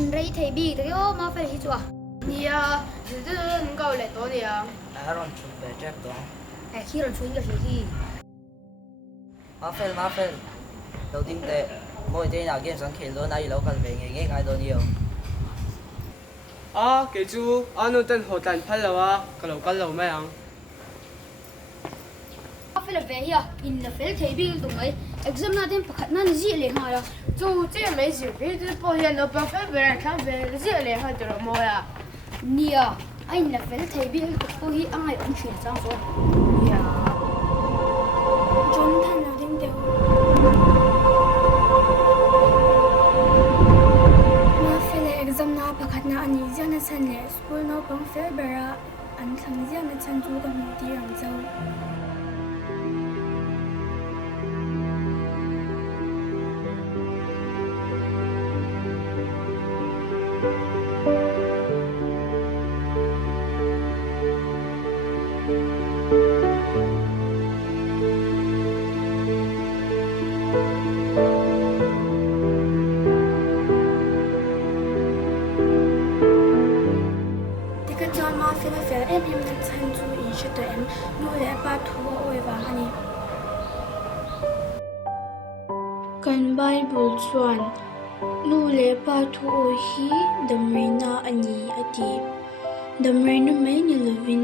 an rei thei bi te o ma fel hi chua nia zu ngau le to nia Aaron chụp về trap đó. khi ron chuin ka hi Mà phê đầu tiên tệ mỗi tên nào game sáng खेल luôn ai lâu cần về nghề ai đó nhiều. cái chú anh tên hồ tàn phá lâu cái lâu mấy anh ma fel ve hi in la fel thei bi tung ai exam na den pakhat nan ji le ha ya chú chỉ mấy gì biết chứ bao giờ nó bao phép về khám về gì lại hay được mua à nia ai la fel thei bi ko hi ai om thil chang so ya John than na ding deu ma fel exam na pakhat na ani ziana chan le school no pang fel bera an thang ziana chan chu kan mu ti rang chau ma fel em na chan chu in she to em nu le pa thu oi wa ani kan bible chuan nu le pa thu o hi damrina ani ati damrina mai ni lovin